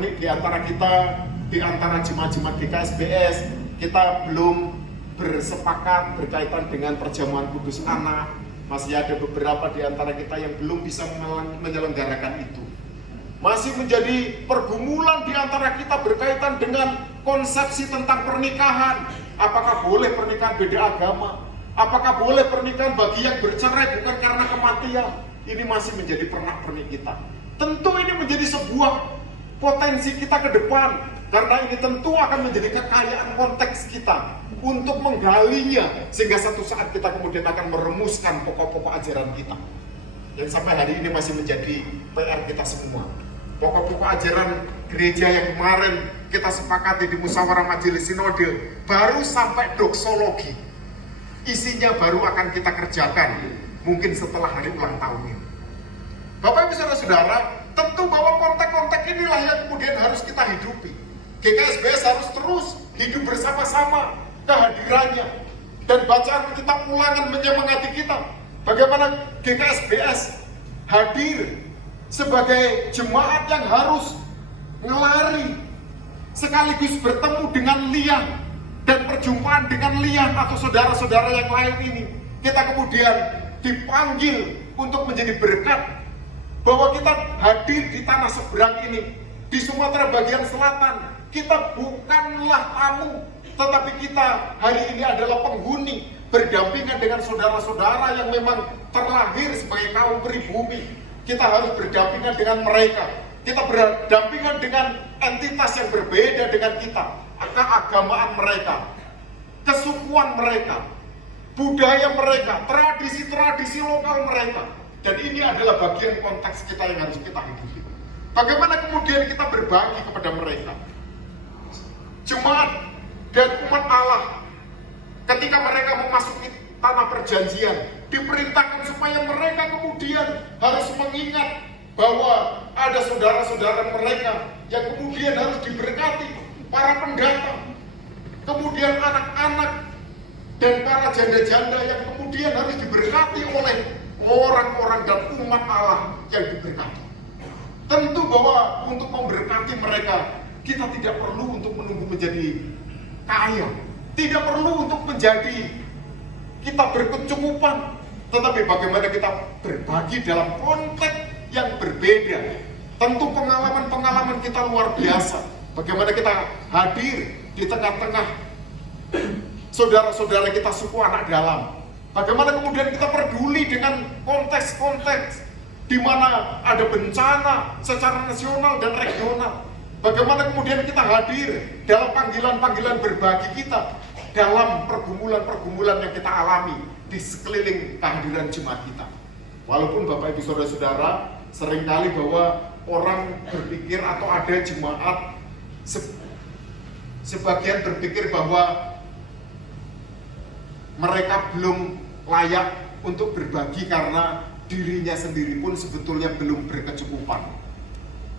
pernik di antara kita, di antara jemaat-jemaat GKSBS, kita belum bersepakat berkaitan dengan perjamuan kudus anak. Masih ada beberapa di antara kita yang belum bisa menyelenggarakan itu. Masih menjadi pergumulan di antara kita berkaitan dengan konsepsi tentang pernikahan. Apakah boleh pernikahan beda agama? Apakah boleh pernikahan bagi yang bercerai bukan karena kematian? Ini masih menjadi pernak-pernik kita. Tentu ini menjadi sebuah potensi kita ke depan, karena ini tentu akan menjadi kekayaan konteks kita untuk menggalinya, sehingga satu saat kita kemudian akan merumuskan pokok-pokok ajaran kita. Dan sampai hari ini masih menjadi PR kita semua. Pokok-pokok ajaran gereja yang kemarin kita sepakati di musyawarah majelis sinode baru sampai doksologi. Isinya baru akan kita kerjakan mungkin setelah hari ulang tahun ini. Bapak Ibu Saudara-saudara, tentu bahwa konteks-konteks inilah yang kemudian harus kita hidupi. GKSBS harus terus hidup bersama-sama kehadirannya, dan bacaan kitab Ulangan menyemangati kita bagaimana GKSBS hadir sebagai jemaat yang harus ngelari sekaligus bertemu dengan liang, dan perjumpaan dengan liang atau saudara-saudara yang lain ini kita kemudian dipanggil untuk menjadi berkat, bahwa kita hadir di tanah seberang ini, di Sumatera bagian selatan. Kita bukanlah tamu, tetapi kita hari ini adalah penghuni, berdampingan dengan saudara-saudara yang memang terlahir sebagai kaum pribumi. Kita harus berdampingan dengan mereka. Kita berdampingan dengan entitas yang berbeda dengan kita, keagamaan mereka, kesukuan mereka, budaya mereka, tradisi-tradisi lokal mereka. Dan ini adalah bagian konteks kita yang harus kita hidupi. Bagaimana kemudian kita berbagi kepada mereka? Jemaat dan umat Allah, ketika mereka memasuki tanah perjanjian, diperintahkan supaya mereka kemudian harus mengingat bahwa ada saudara-saudara mereka yang kemudian harus diberkati, para pendatang, kemudian anak-anak dan para janda-janda yang kemudian harus diberkati oleh orang-orang dan umat Allah yang diberkati. Tentu bahwa untuk memberkati mereka, kita tidak perlu untuk menunggu menjadi kaya, tidak perlu untuk menjadi kita berkecukupan, tetapi bagaimana kita berbagi dalam konteks yang berbeda. Tentu pengalaman-pengalaman kita luar biasa. Bagaimana kita hadir di tengah-tengah saudara-saudara kita suku anak dalam. Bagaimana kemudian kita peduli dengan konteks-konteks di mana ada bencana secara nasional dan regional. Bagaimana kemudian kita hadir dalam panggilan-panggilan berbagi kita dalam pergumulan-pergumulan yang kita alami di sekeliling kehadiran jemaat kita. Walaupun Bapak Ibu Saudara-saudara, seringkali bahwa orang berpikir atau ada jemaat sebagian berpikir bahwa mereka belum layak untuk berbagi karena dirinya sendiri pun sebetulnya belum berkecukupan.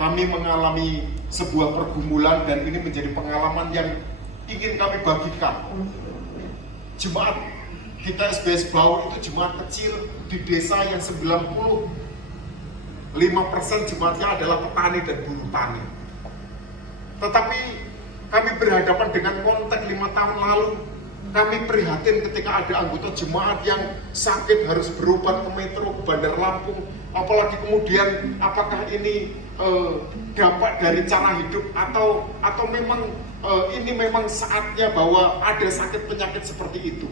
Kami mengalami sebuah pergumulan dan ini menjadi pengalaman yang ingin kami bagikan. Jemaat GKSBS Bau itu jemaat kecil di desa yang 95% jemaatnya adalah petani dan buruh tani. Tetapi kami berhadapan dengan konteks 5 tahun lalu. Kami prihatin ketika ada anggota jemaat yang sakit harus berobat ke Metro, ke Bandar Lampung. Apalagi kemudian apakah ini dampak dari cara hidup atau memang ini memang saatnya bahwa ada sakit penyakit seperti itu.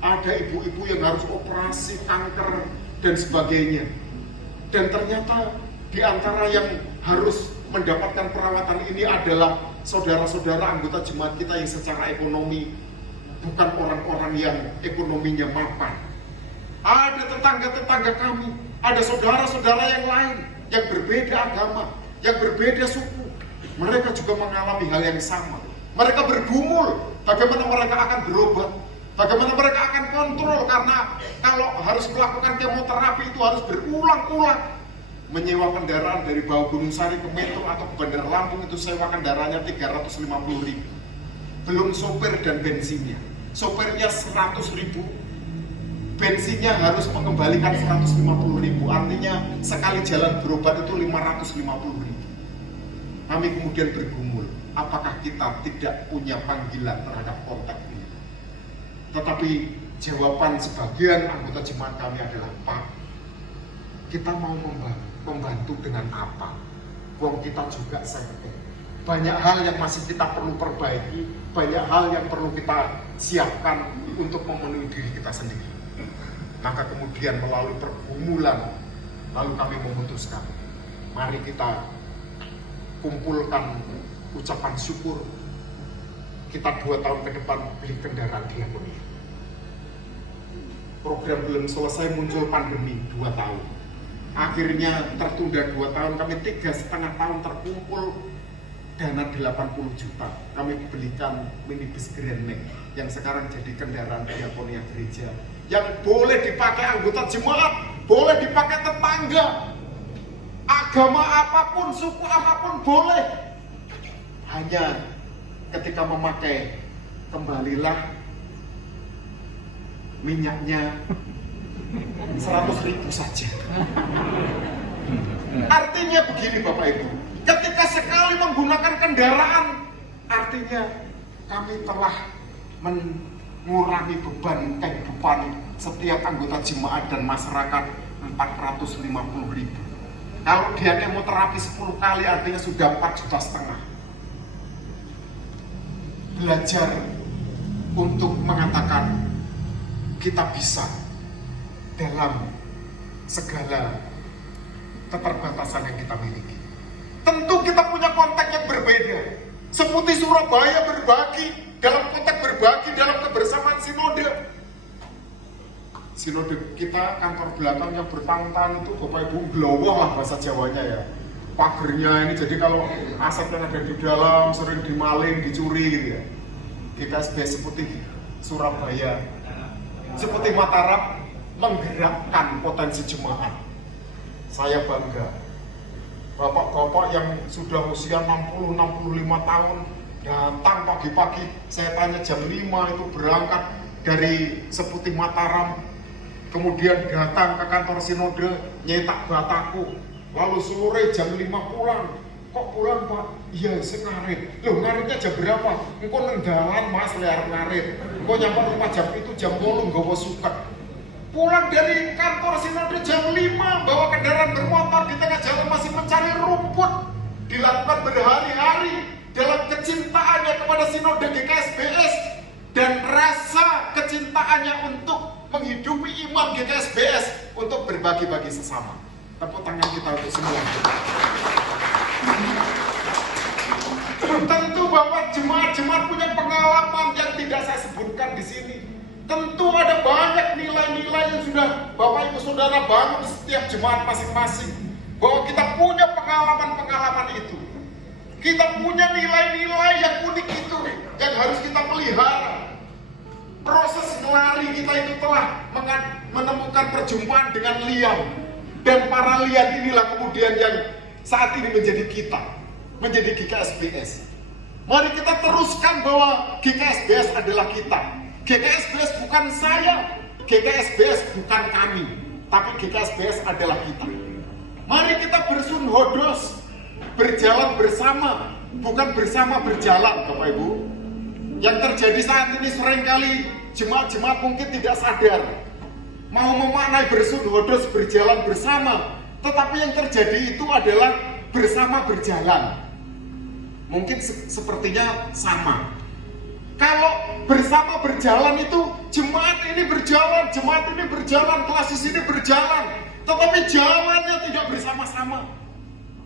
Ada ibu-ibu yang harus operasi kanker dan sebagainya. Dan ternyata di antara yang harus mendapatkan perawatan ini adalah saudara-saudara anggota jemaat kita yang secara ekonomi bukan orang-orang yang ekonominya mapan. Ada tetangga-tetangga kami, ada saudara-saudara yang lain yang berbeda agama, yang berbeda suku. Mereka juga mengalami hal yang sama. Mereka bergumul bagaimana mereka akan berobat, bagaimana mereka akan kontrol, karena kalau harus melakukan kemoterapi itu harus berulang-ulang. Menyewa kendaraan dari Bau Gunung Sari ke Metro atau ke Bandar Lampung itu sewa kendaraannya 350.000. Belum sopir dan bensinnya. Sopirnya 100.000, bensinnya harus mengembalikan 150.000. Artinya sekali jalan berobat itu 550.000. kami kemudian bergumul, apakah kita tidak punya panggilan terhadap konteks ini? Tetapi jawaban sebagian anggota jemaat kami adalah, Pak, kita mau membantu dengan apa? Wong kita juga sakit. Banyak hal yang masih kita perlu perbaiki, banyak hal yang perlu kita siapkan untuk memenuhi diri kita sendiri. Maka kemudian melalui pergumulan, lalu kami memutuskan, mari kita kumpulkan ucapan syukur. Kita 2 tahun ke depan beli kendaraan diakonia. Program belum selesai, muncul pandemi 2 tahun. Akhirnya tertunda 2 tahun, kami 3,5 tahun terkumpul dana 80 juta. Kami belikan minibus Grand Max yang sekarang jadi kendaraan diakonia gereja, yang boleh dipakai anggota jemaat, boleh dipakai tetangga, agama apapun, suku apapun boleh. Hanya ketika memakai, kembalilah minyaknya 100.000 saja. Artinya begini Bapak Ibu, ketika sekali menggunakan kendaraan, artinya kami telah mengurangi beban kehidupan setiap anggota jemaat dan masyarakat 450.000. Kalau dia kemoterapi 10 kali, artinya sudah 4,5 juta. Belajar untuk mengatakan kita bisa dalam segala keterbatasan yang kita miliki. Tentu kita punya konteks yang berbeda. Seperti Surabaya berbagi dalam konteks berbagi dalam kebersamaan sinode. Sinode kita kantor belakang yang bertahun-tahun itu Bapak Ibu glowoh lah bahasa Jawanya ya. Pagernya ini, jadi kalau aset yang ada di dalam sering dimaling, dicuri gitu ya. GKSB seperti Surabaya, seperti Mataram menggerakkan potensi jemaat. Saya bangga. Bapak-bapak yang sudah usia 60-65 tahun datang pagi-pagi, saya tanya jam 5 itu berangkat dari Seputi Mataram, kemudian datang ke kantor sinode nyetak bataku, lalu sore jam 5 pulang. Kok pulang Pak? Iya, saya ngarit. Loh, ngaritnya jam berapa? Engko nang dalan Mas liar ngarit. Engko nyampe rumah jam itu jam 8 nggawa suket. Pulang dari kantor sinode jam 5 bawa kendaraan bermotor di tengah jalan masih mencari rumput. Dilakukan berhari-hari dalam kecintaannya kepada sinode GKSBS dan rasa kecintaannya untuk menghidupi iman GKSBS untuk berbagi-bagi sesama. Tepuk tangan kita untuk semua. Tentu Bapak jemaat-jemaat punya pengalaman yang tidak saya sebutkan di sini. Tentu ada banyak nilai-nilai yang sudah Bapak Ibu Saudara bangun di setiap jemaat masing-masing. Bahwa kita punya pengalaman-pengalaman itu. Kita punya nilai-nilai yang unik itu yang harus kita pelihara. Proses ngelari kita itu telah menemukan perjumpaan dengan lian. Dan para lian inilah kemudian yang saat ini menjadi kita, menjadi GKSBS. Mari kita teruskan bahwa GKSBS adalah kita. GKSBS bukan saya, GKSBS bukan kami, tapi GKSBS adalah kita. Mari kita bersunhodos, berjalan bersama, bukan bersama berjalan, Bapak Ibu. Yang terjadi saat ini seringkali jemaat-jemaat mungkin tidak sadar, mau memaknai bersunhodos, berjalan bersama, tetapi yang terjadi itu adalah bersama berjalan. Mungkin sepertinya sama. Kalau bersama berjalan itu jemaat ini berjalan, klasis ini berjalan, tetapi jalannya tidak bersama-sama.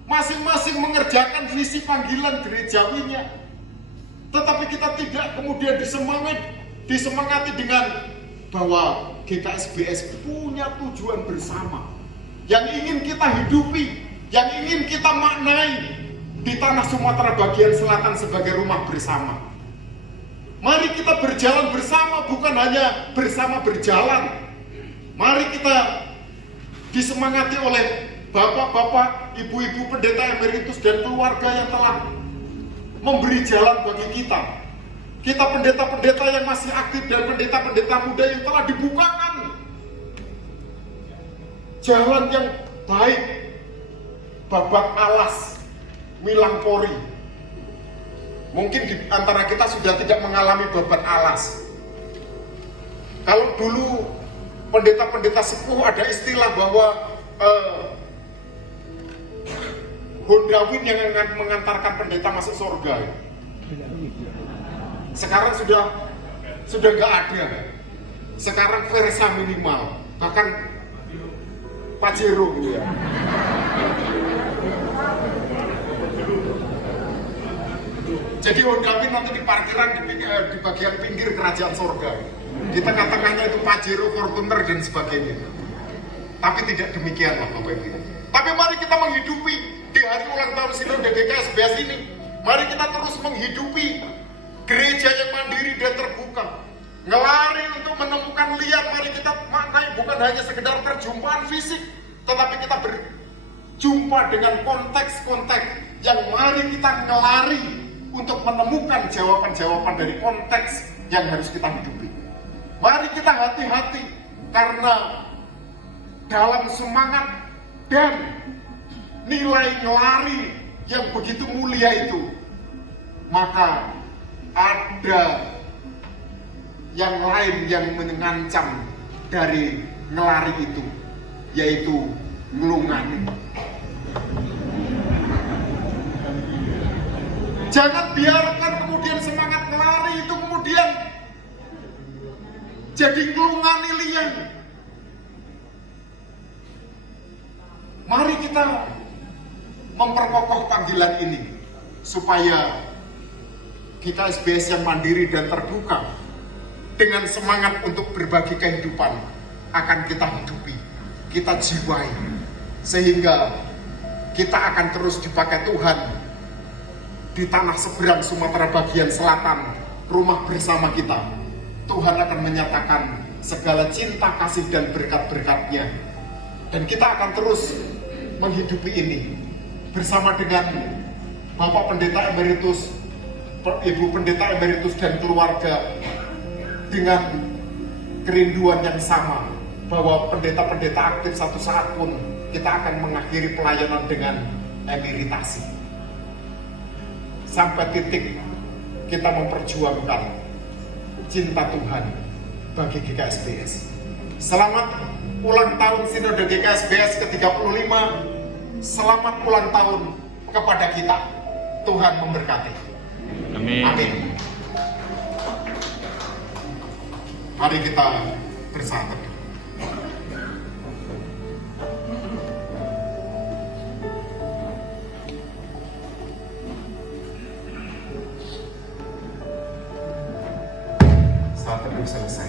Masing-masing mengerjakan visi panggilan gerejawinya. Tetapi kita tidak kemudian disemangati dengan bahwa GKSBS punya tujuan bersama yang ingin kita hidupi, yang ingin kita maknai di tanah Sumatera bagian selatan sebagai rumah bersama. Mari kita berjalan bersama, bukan hanya bersama berjalan. Mari kita disemangati oleh bapak-bapak, ibu-ibu pendeta emeritus dan keluarga yang telah memberi jalan bagi kita. Kita pendeta-pendeta yang masih aktif dan pendeta-pendeta muda yang telah dibukakan jalan yang baik, babak alas milang pori. Mungkin di antara kita sudah tidak mengalami babat alas. Kalau dulu pendeta-pendeta sepuh ada istilah bahwa Honda Win yang mengantarkan pendeta masuk surga. Sekarang sudah nggak ada. Sekarang Versa minimal, bahkan Pajero gitu ya. Jadi Honda Win nanti di parkiran di bagian pinggir kerajaan surga. Di tengah-tengahnya itu Pajero, Fortuner dan sebagainya. Tapi tidak demikian lah Bapak Ibu. Tapi mari kita menghidupi di hari ulang tahun Sinode GKSBS ini. Mari kita terus menghidupi gereja yang mandiri dan terbuka. Ngelari untuk menemukan liar, mari kita maknai bukan hanya sekedar perjumpaan fisik, tetapi kita berjumpa dengan konteks-konteks yang mari kita ngelari untuk menemukan jawaban-jawaban dari konteks yang harus kita hidupi. Mari kita hati-hati, karena dalam semangat dan nilai ngelari yang begitu mulia itu, maka ada yang lain yang mengancam dari ngelari itu, yaitu ngelungani. Jangan biarkan kemudian semangat ngelari itu kemudian jadi ngelungani liang. Mari kita memperkokoh panggilan ini supaya kita SBS yang mandiri dan terbuka dengan semangat untuk berbagi kehidupan akan kita hidupi, kita jiwai, sehingga kita akan terus dipakai Tuhan di tanah seberang Sumatera bagian selatan, rumah bersama kita. Tuhan akan menyatakan segala cinta, kasih dan berkat-berkat-Nya, dan kita akan terus menghidupi ini bersama dengan Bapak Pendeta Emeritus, Ibu Pendeta Emeritus dan keluarga, dengan kerinduan yang sama bahwa pendeta-pendeta aktif satu saat pun kita akan mengakhiri pelayanan dengan emeritasi. Sampai titik kita memperjuangkan cinta Tuhan bagi GKSBS. Selamat ulang tahun Sinode GKSBS ke-35. Selamat ulang tahun kepada kita. Tuhan memberkati. Amin. Amin. Mari kita bersatu. Saat teduh selesai.